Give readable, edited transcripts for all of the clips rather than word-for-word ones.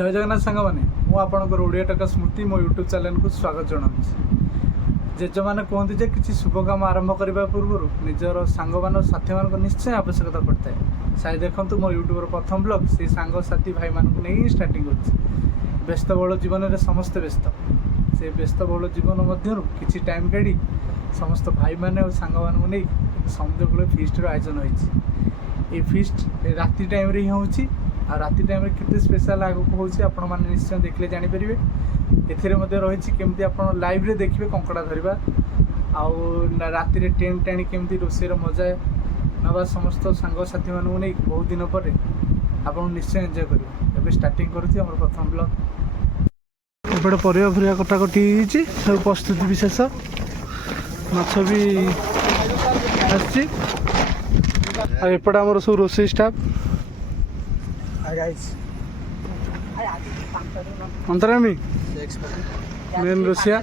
जय जगन्नाथ सांग मैंने मुझे ओडिया टका स्मृति मो यूट्यूब चैनल को स्वागत जनाऊँ। जेज मैंने कहते जे किसी शुभ काम आरंभ करने पूर्व निजर सांग मान साथी मान निश्चय आवश्यकता पड़ता है। शायद देखो मो यूट्यूबर प्रथम ब्लॉग से सांग साथी भाई मान नहीं स्टार्टिंग कर व्यस्तबहुल जीवन में समस्ते व्यस्त से व्यस्तबहुल जीवन मध्य किसी टाइम काढ़ी समस्त भाई मैंने और सांग मान नहीं समुद्र कूल फिस्ट आयोजन होती फिस्ट राति टाइम ही होची आ राति टाइम केते स्पेशल आगक होची आपण माने निश्चय देखले जानि परिबे। एथिरे मध्ये रहिछि केमती आपण लाइव रे देखिबे कंकड़ा धरिबा आउ राति रे टेंट टाणी केमती रोसेर मजा नबा समस्त सांग साथी मानू नै बहुत दिन पर आपण निश्चय एंजॉय करिबे। एबे स्टार्टिंग करूछि हमर प्रथम ब्लॉग। एबे परिया फरिया कटाकटी हिछि सब प्रस्तुति विशेष माछ भी आछि आ एपडा हमर सब रोसे स्टाफ अंतरामी मेन रोसिया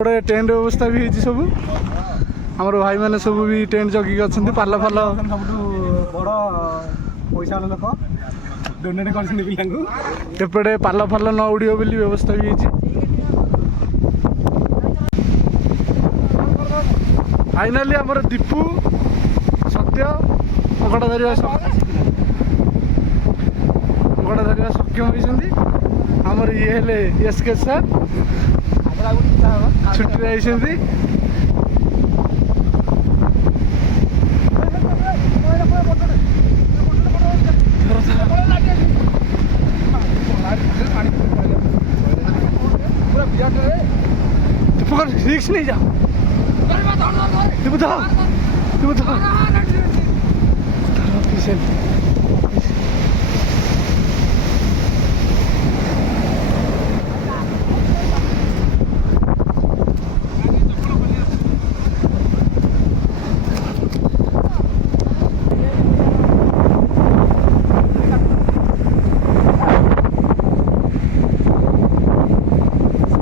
टेंट व्यवस्था भी है सब आमर भाई मैंने सब भी टेंट जगिक अच्छा पाल फाल बड़ पैसा लोक डोनेट करपटे पाल फाल न उड़ियो बोली व्यवस्था भी है। फाइनाली आमर दीपू सत्य कंकड़ा धरिया सक्षम होती आमर ये हेले एसके सर छुट्टी आइसंती रिक्स नहीं जाओ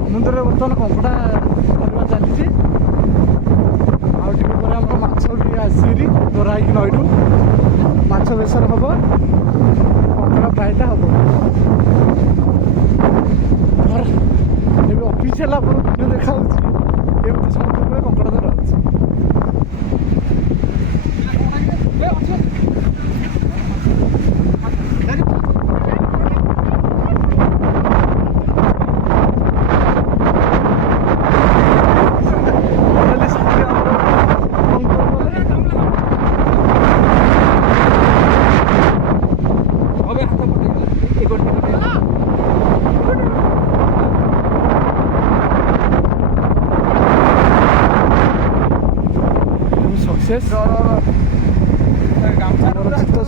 समुद्र बर्तमान कंकड़ा धरवा चलती माछ भी आसरी धरा नईरू माछ बेसर हम कंकड़ा फ्राएटा हम अफिशियल आप वीडियो देखा एमती समुद्र कंकड़ा धरा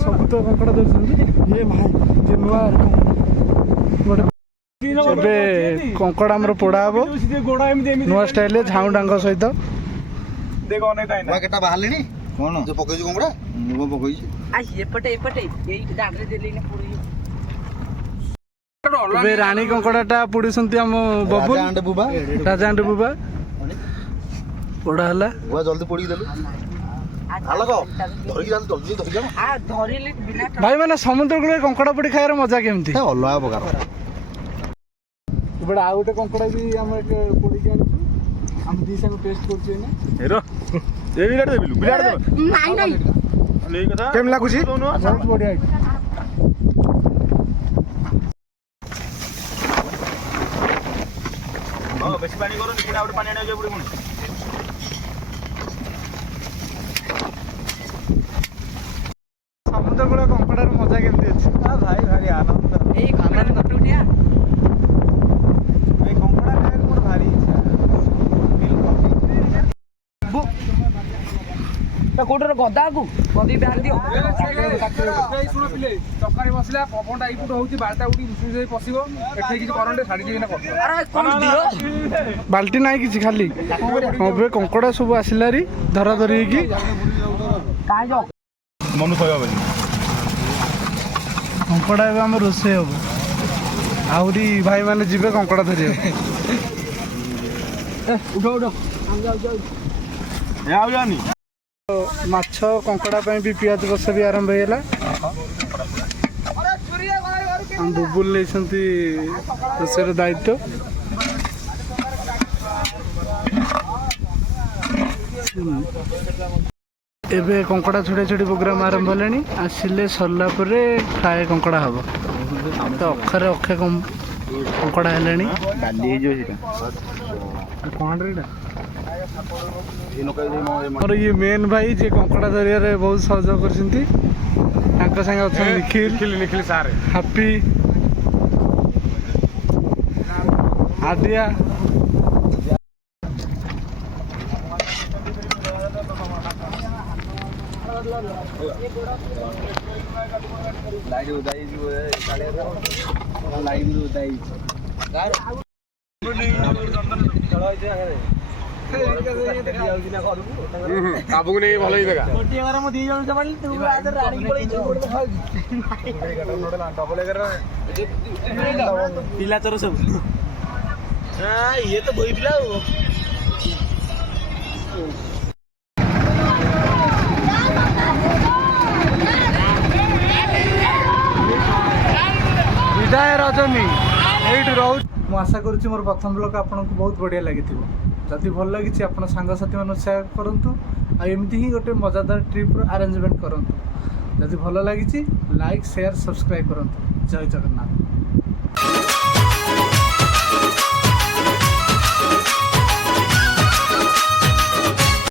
सब तो कंकड़ा धरती ये भाई जे नुआ गोटे कंकड़ा आमर पोड़ा हम नुआ स्टाइल झाऊ डांग सहित राणी कंकड़ा पोड़ी बबुल राजा बुबा पोड़ा है जल्दी पोड़ी भाई मैंने समुद्र कूल कंकड़ा पोड़ी खाइबार मजा केमती अलग प्रकार आ गोटे कंकड़ा भी आम पोड़ी आम दी संग टेस्ट केम लगुच बहुत बढ़िया बेसी पानी करो पानी आने पड़े समुद्र कूल कंकड़ार मजा केमती अच्छे भाई भारी आनंद कंकड़ा खाए मोर भारी इच्छा कोटर गदा को गदी बाहर दियो शुण पिले चक्कर बसला पवनटा एपट होची बाल्टा उठी घुसी पशिबो एठे किछि करंट छाडी देबी ना कर अरे कौन दियो बाल्टी नाही किछि खाली अबे कंकड़ा सब आसिलारी धरा धरी की का जो मनु कहबा कंकड़ा एवं आम रोसे हम आहरी भाई मैंने जीवे कंकड़ा धरी उठो उठो जानी माछ कंकड़ा भी पियाज बसा भी आरंभ होगा ଆମ ବୁବୁଲ ନେଇଛନ୍ତି ରୋଷେଇର ଦାୟିତ୍ୱ। ଏବେ କଙ୍କଡ଼ା ଛୋଟିଆ ଛୋଟି ପ୍ରୋଗ୍ରାମ ଆରମ୍ଭ ହେଲାଣି। ଆସିଲେ ସରିଲା ପରେ ଫ୍ରାଏ କଙ୍କଡ଼ା ହବ। ତ ଅଖରେ ଅଖେ କଙ୍କଡ଼ା ହେଲାଣି। ଆମର ଇଏ ମେନ୍ ଭାଇ ଯିଏ କଙ୍କଡ଼ା ଧରିବାରେ ବହୁତ ସହଯୋଗ କରିଛନ୍ତି। ତାଙ୍କ ସାଙ୍ଗେ ଅଛନ୍ତି ନିଖିଲ ସାର୍, ହାପି, ଆଦିଆ। କାବୁକୁ ନେଇ ଭଲ ହେଇଦେଗା ପିଲା ତୋର ସବୁ ଇଏ ତ ବୋଇ ପିଲା ଆଉ ବିଦାୟ ରଜନୀ ଏଇଠି ରହୁଛି। ମୁଁ ଆଶା କରୁଛି ମୋର ପ୍ରଥମ ବ୍ଲଗ୍ ଆପଣଙ୍କୁ ବହୁତ ବଢ଼ିଆ ଲାଗିଥିବ। ଯଦି ଭଲ ଲାଗିଛି ଆପଣ ସାଙ୍ଗସାଥିମାନଙ୍କୁ ସେୟାର କରନ୍ତୁ। ଆଉ ଏମିତି ହିଁ ଗୋଟେ ମଜାଦାର ଟ୍ରିପ୍ର ଆରେଞ୍ଜମେଣ୍ଟ କରନ୍ତୁ। ଯଦି ଭଲ ଲାଗିଛି ଲାଇକ୍, ସେୟାର, ସବସ୍କ୍ରାଇବ୍ କରନ୍ତୁ। ଜୟ ଜଗନ୍ନାଥ।